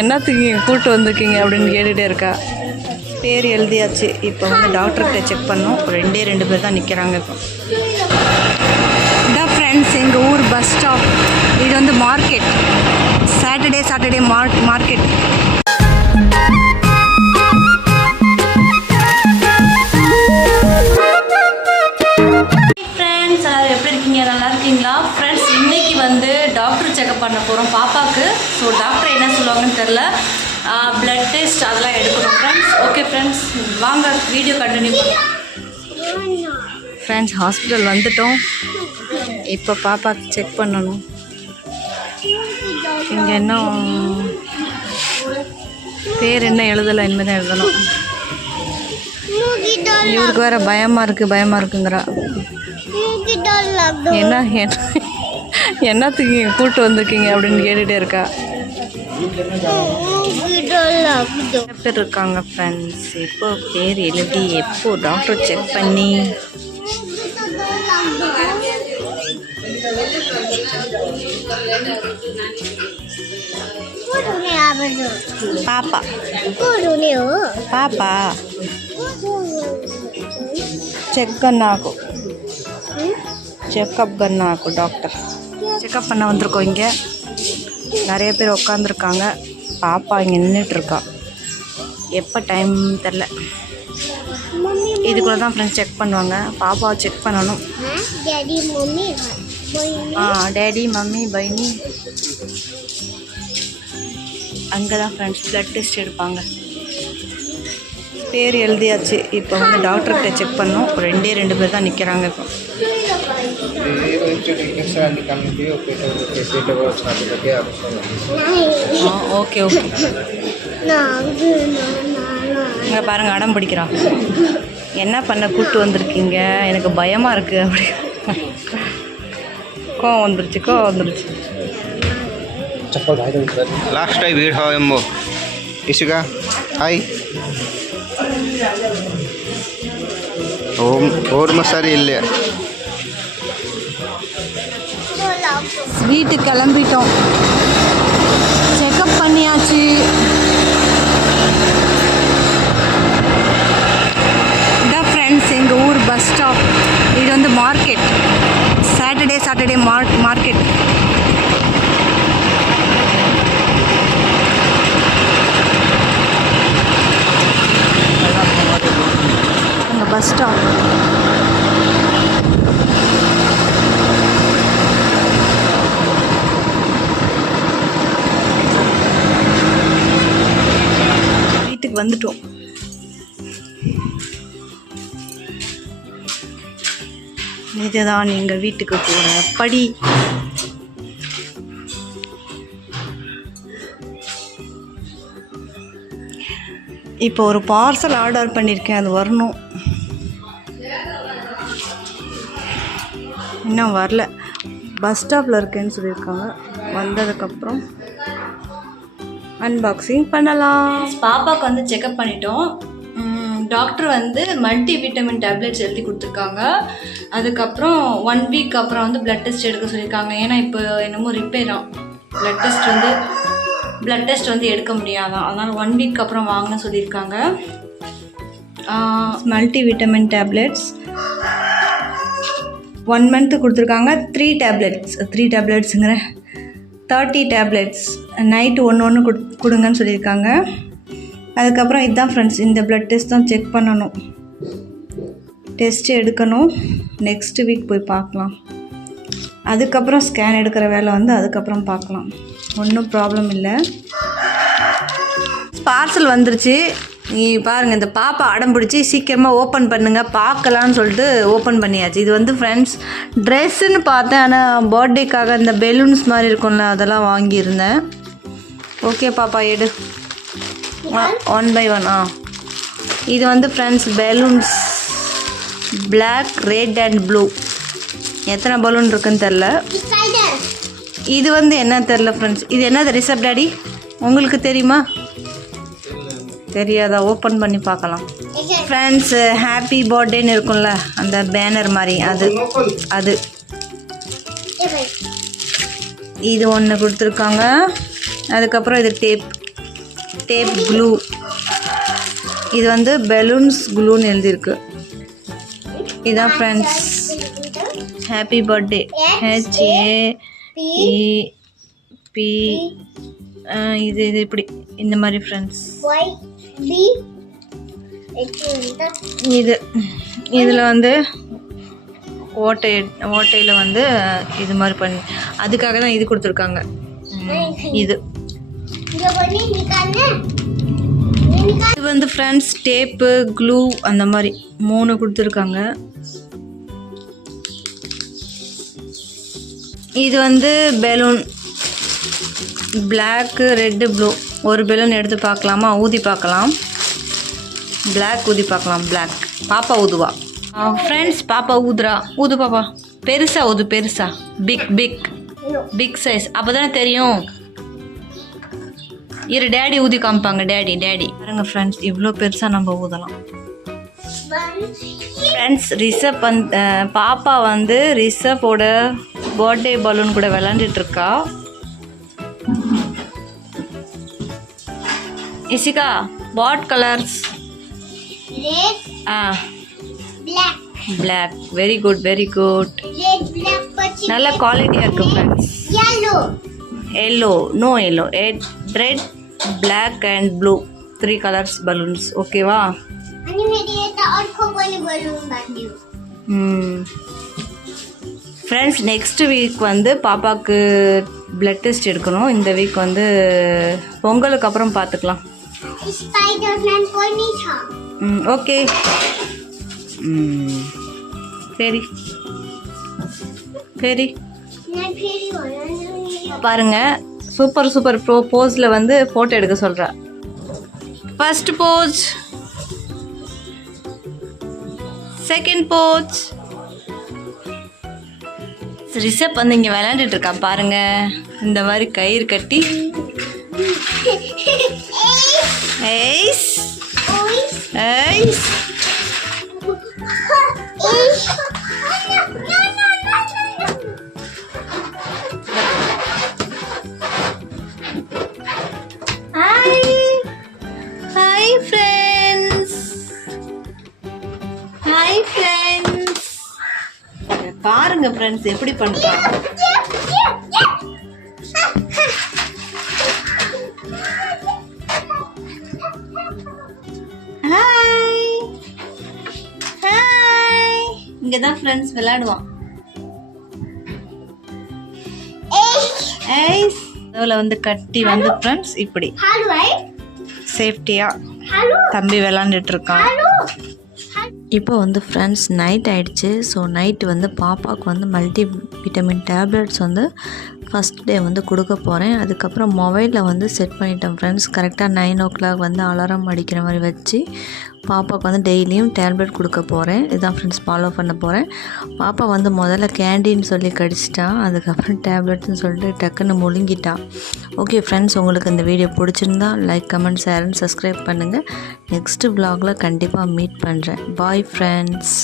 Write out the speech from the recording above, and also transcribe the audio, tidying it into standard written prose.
என்னத்துக்கு கூப்பிட்டு வந்திருக்கீங்க அப்படின்னு கேட்டுகிட்டே இருக்கா. பேர் எழுதியாச்சு. இப்போ வந்து டாக்டர்கிட்ட செக் பண்ணோம். ரெண்டு பேர் தான் நிற்கிறாங்க. இப்போ இதான் ஃப்ரெண்ட்ஸ் எங்கள் ஊர் பஸ் ஸ்டாப். இது வந்து மார்க்கெட், சாட்டர்டே மார்க்கெட். ஃப்ரெண்ட்ஸ் எல்லாரும் எப்படி இருக்கீங்க? நல்லா இருக்கீங்களா? ஃப்ரெண்ட்ஸ் இன்னைக்கு வந்து டாக்டர் செக்அப் பண்ண போகிறோம் பாப்பாவுக்கு. ஸோ டாக்டர் என்ன சொல்லுவாங்கன்னு தெரில. பிளட் டெஸ்ட் அதெல்லாம் எடுக்கணும் ஃப்ரெண்ட்ஸ். ஓகே ஃப்ரெண்ட்ஸ், வாங்க வீடியோ கண்டினியூ பண்ணலாம். ஃப்ரெண்ட்ஸ் ஹாஸ்பிட்டல் வந்துட்டோம். இப்போ பாப்பாவுக்கு செக் பண்ணணும். இங்கே என்ன பேர் என்ன எழுதலை, இனிமேல் எழுதணும். இவருக்கு வேறு பயமாக இருக்குங்கிறா. என்னத்துக்கு கூப்பிட்டு வந்திருக்கீங்க அப்படின்னு கேட்டுகிட்டே இருக்கா. பேர் இருக்காங்க ஃப்ரெண்ட்ஸ். எப்போ பேர் எழுதி எப்போ டாக்டர் செக் பண்ணி பாப்பா చెక్ చెకప్ பண்ணாக்கு டாக்டர் செக்அப் பண்ண வந்திருக்கோம். இங்கே நிறைய பேர் உட்காந்துருக்காங்க. பாப்பா இங்கே நின்றுட்டுருக்கா. எப்போ டைம் தெரில. இதுக்குள்ளே தான் ஃப்ரெண்ட்ஸ் செக் பண்ணுவாங்க. பாப்பாவை செக் பண்ணணும். டேடி மம்மி பைனி அங்கே தான் ஃப்ரெண்ட்ஸ் பிளட் டெஸ்ட் எடுப்பாங்க. பேர் எழுதியாச்சு. இப்போ வந்து டாக்டர்கிட்ட செக் பண்ணோம். ரெண்டு பேர் தான் நிற்கிறாங்க. இப்போ ஓகே இங்கே பாருங்கள், அடம் பிடிக்கிறான். என்ன பண்ண கூப்பிட்டு வந்திருக்கீங்க, எனக்கு பயமாக இருக்குது அப்படி. கோவம் வந்துருச்சு. लास्ट टाइम भीड़ हो एम्बो इसका हाय और मसाले இல்லையா? வீட்டுக்கு கிளம்பிட்டோம். செக்அப் பண்ணியாச்சு. இதான் ஃப்ரெண்ட்ஸ் எங்கள் ஊர் பஸ் ஸ்டாப். இது வந்து market, Saturday market. Bus stop. வீட்டுக்கு வந்துட்டோம். இதுதான் நீங்கள் வீட்டுக்கு போகிற படி. இப்போ ஒரு பார்சல் ஆர்டர் பண்ணியிருக்கேன், அது வரணும். இன்னும் வரல. பஸ் ஸ்டாப்பில் இருக்கேன்னு சொல்லியிருக்காங்க. வந்ததுக்கப்புறம் அன்பாக்சிங் பண்ணலாம். பாப்பாவுக்கு வந்து செக்அப் பண்ணிட்டோம். டாக்டர் வந்து மல்டி விட்டமின் டேப்லெட்ஸ் எழுதி கொடுத்துருக்காங்க. அதுக்கப்புறம் 1 வீக் அப்புறம் வந்து பிளட் டெஸ்ட் எடுக்க சொல்லியிருக்காங்க. ஏன்னா இப்போ என்னமோ ரிப்பேராம். பிளட் டெஸ்ட் வந்து எடுக்க முடியாதான். அதனால் 1 வீக் அப்புறம் வாங்கன்னு சொல்லியிருக்காங்க. மல்டி விட்டமின் டேப்லெட்ஸ் 1 மந்த்து கொடுத்துருக்காங்க. 3 டேப்லெட்ஸுங்கிற 30 டேப்லெட்ஸ் நைட்டு ஒன்று கொடுங்கன்னு சொல்லியிருக்காங்க. அதுக்கப்புறம் இதுதான் ஃப்ரெண்ட்ஸ், இந்த பிளட் டெஸ்ட் தான் செக் பண்ணணும். டெஸ்ட்டு எடுக்கணும். நெக்ஸ்ட் வீக் போய் பார்க்கலாம். அதுக்கப்புறம் ஸ்கேன் எடுக்கிற வேலை வந்து அதுக்கப்புறம் பார்க்கலாம். ஒன்றும் ப்ராப்ளம் இல்லை. பார்சல் வந்துருச்சு. நீ பாருங்கள், இந்த பாப்பா அடம் பிடிச்சி சீக்கிரமாக ஓப்பன் பண்ணுங்கள் பார்க்கலான்னு சொல்லிட்டு ஓப்பன் பண்ணியாச்சு. இது வந்து ஃப்ரெண்ட்ஸ் ட்ரெஸ்ஸுன்னு பார்த்தேன். ஆனால் பர்த்டேக்காக இந்த பெலூன்ஸ் மாதிரி இருக்கும்ல, அதெல்லாம் வாங்கியிருந்தேன். ஓகே பாப்பா எடு. 1 by 1. இது வந்து friends balloons black, red and blue. எத்தனை பலூன் இருக்குன்னு தெரில. இது வந்து என்ன தெரில ஃப்ரெண்ட்ஸ். இது என்னது ரிசப்ட் டாடி, உங்களுக்கு தெரியுமா? தெரியாதா? ஓப்பன் பண்ணி பார்க்கலாம். ஃப்ரெண்ட்ஸ் ஹாப்பி பர்த்டேன்னு இருக்கும்ல, அந்த பேனர் மாதிரி அது இது ஒன்று கொடுத்துருக்காங்க. அதுக்கப்புறம் இது டேப் டேப் க்ளூ. இது வந்து பெலூன்ஸ் க்ளூன்னு எழுதியிருக்கு. இதுதான் ஃப்ரெண்ட்ஸ் ஹாப்பி பர்த்டே HAPP. இது இப்படி இந்த மாதிரி ஃப்ரெண்ட்ஸ். இதில் வந்து ஓட்டையில் வந்து இது மாதிரி பண்ணி அதுக்காக தான் இது கொடுத்துருக்காங்க. இது வந்து ஃப்ரெண்ட்ஸ் டேப்பு க்ளூ அந்த மாதிரி 3 கொடுத்துருக்காங்க. இது வந்து பெலூன் பிளாக்கு ரெட்டு ப்ளூ. ஒரு பெலூன் எடுத்து பார்க்கலாமா? ஊதி பார்க்கலாம். பிளாக் ஊதி பார்க்கலாம். பிளாக் பாப்பா ஊதுவா ஃப்ரெண்ட்ஸ். பாப்பா ஊதுறா. ஊது பாப்பா. பெருசா ஊது. பெருசா பிக் சைஸ். அப்போ தானே தெரியும். இரு டேடி ஊதி காமிப்பாங்க. டேடி பாருங்க ஃப்ரெண்ட்ஸ் இவ்வளோ பெருசாக நம்ம ஊதலாம். ஃப்ரெண்ட்ஸ் ரிஷப் பாப்பா வந்து ரிஷப்போட பர்த்டே பலூன் கூட விளாண்டுட்ருக்கா. Ishika what colours? Black. Very good நல்ல குவாலிட்டியாக இருக்குது friends. Yellow no yellow red black and blue 3 colours balloons. ஓகேவா? ஃப்ரெண்ட்ஸ் நெக்ஸ்ட் வீக் வந்து பாப்பாவுக்கு பிளட் டெஸ்ட் எடுக்கணும். இந்த வீக் வந்து பொங்கலுக்கு அப்புறம் பார்த்துக்கலாம். ஓகே சரி பாருங்க. சூப்பர் போஸில் வந்து ஃபோட்டோ எடுக்க சொல்கிறா. First pose, second pose. Rishabh வந்து இங்கே விளையாண்டுட்டு இருக்கா பாருங்க. இந்த மாதிரி கயிறு கட்டி ஐஸ் ஹாய் ஃப்ரெண்ட்ஸ். பாருங்க ஃப்ரெண்ட்ஸ் எப்படி பண்றாங்க. இங்கே தான் ஃப்ரெண்ட்ஸ் விளையாடுவான். அதில் வந்து கட்டி வந்து ஃப்ரெண்ட்ஸ் இப்படி சேஃப்டியாக தம்பி விளாண்டுட்டு இருக்கான். இப்போ வந்து ஃப்ரெண்ட்ஸ் நைட் ஆகிடுச்சு. ஸோ நைட்டு வந்து பாப்பாவுக்கு வந்து மல்டி விட்டமின் டேப்லெட்ஸ் வந்து ஃபஸ்ட் டே வந்து கொடுக்க போகிறேன். அதுக்கப்புறம் மொபைலில் வந்து செட் பண்ணிட்டேன் ஃப்ரெண்ட்ஸ். கரெக்டாக 9 o'clock வந்து அலாரம் அடிக்கிற மாதிரி வச்சு பாப்பாவுக்கு வந்து டெய்லியும் டேப்லெட் கொடுக்க போகிறேன். இதுதான் ஃப்ரெண்ட்ஸ் ஃபாலோ பண்ண போகிறேன். பாப்பா வந்து முதல்ல கேண்டீன் சொல்லி கடிச்சிட்டான். அதுக்கப்புறம் டேப்லெட்ஸ்னு சொல்லிட்டு டக்குன்னு முழுங்கிட்டா. ஓகே ஃப்ரெண்ட்ஸ், உங்களுக்கு இந்த வீடியோ பிடிச்சிருந்தா like, comment, share and subscribe பண்ணுங்கள். நெக்ஸ்ட்டு vlogல கண்டிப்பாக மீட் பண்ணுறேன். Bye friends.